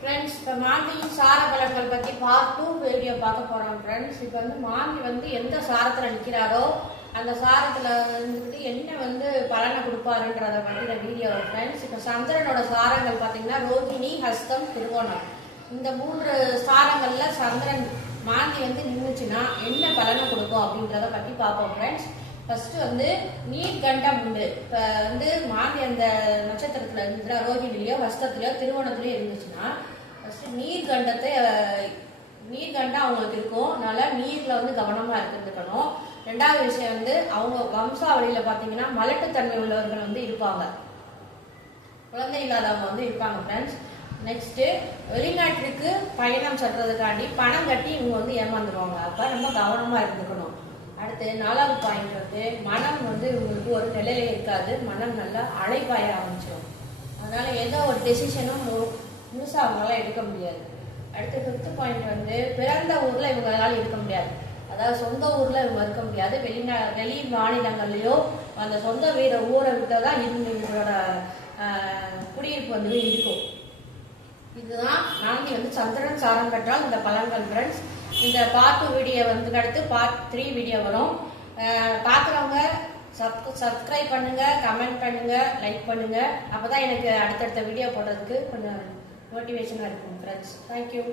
Friends, இப்போ மாந்தியின் சார பலன்கள் பற்றி பார்ட் 2 வீடியோ பார்க்க போகிறோம் ஃப்ரெண்ட்ஸ். இப்போ மாந்தி எந்த சாரத்தில் நிற்கிறாரோ அந்த சாரத்தில் வந்துட்டு என்ன பலனை கொடுப்பாருன்றதை பற்றின வீடியோ ஃப்ரெண்ட்ஸ். இப்போ சந்திரனோட சாரங்கள் பார்த்தீங்கன்னா ரோகிணி, ஹஸ்தம், திருவோணம். இந்த 3 சாரங்களில் சந்திரன் மாந்தி நின்றுச்சுன்னா என்ன பலனை கொடுக்கும் அப்படின்றத பற்றி பார்ப்போம் ஃப்ரெண்ட்ஸ். ஃபர்ஸ்ட் நீர்கண்டம் உண்டு. இப்போ மாந்தி அந்த நட்சத்திரத்தில் இருந்துச்சுன்னா ரோகிணிலையோ ஹஸ்தத்திலையோ திருவோணத்திலையோ இருந்துச்சுன்னா ஃபர்ஸ்ட் நீர்கண்டம் அவங்களுக்கு இருக்கும். அதனால நீர்ல கவனமா இருந்துக்கணும். ரெண்டாவது விஷயம் அவங்க வம்சாவளியில பாத்தீங்கன்னா மலட்டுத்தன்மை உள்ளவர்கள் இருப்பாங்க, குழந்தை இல்லாதவங்க இருப்பாங்க ஃப்ரெண்ட்ஸ். நெக்ஸ்ட் வெளிநாட்டுக்கு பயணம் செல்றதுக்காண்டி பணம் கட்டி இவங்க ஏமாந்துருவாங்க. அப்ப நம்ம கவனமா இருந்துக்கணும். அடுத்து 4வது பாயிண்ட் மனம் இவங்களுக்கு ஒரு நிலையில இருக்காது. மனம் நல்லா அலைப்பாய ஆரம்பிச்சிடும். அதனால எந்த ஒரு டெசிஷனும் முழுசா அவங்களால எடுக்க முடியாது. அடுத்து 5th பாயிண்ட் பிறந்த ஊர்ல இவங்களால இருக்க முடியாது. அதாவது சொந்த ஊர்ல இவங்க இருக்க முடியாது. வெளி மாநிலங்கள்லயோ அந்த சொந்த ஊரை விட்டதான் இவங்களோட குடியிருப்பு இருக்கும். இதுதான் நாளைக்கு சந்திரன் சாரம் பெற்றால் இந்த பலன்கள் ஃப்ரெண்ட்ஸ். இந்த பார்ட் 2 வீடியோ அடுத்து பார்ட் 3 வீடியோ வரும். பார்க்குறவங்க சப்ஸ்கிரைப் பண்ணுங்க, கமெண்ட் பண்ணுங்க, லைக் பண்ணுங்க. அப்பதான் எனக்கு அடுத்தடுத்த வீடியோ போடுறதுக்கு கொஞ்சம் மோட்டிவேஷனாக இருக்கும் ஃப்ரெண்ட்ஸ். தேங்க்யூ.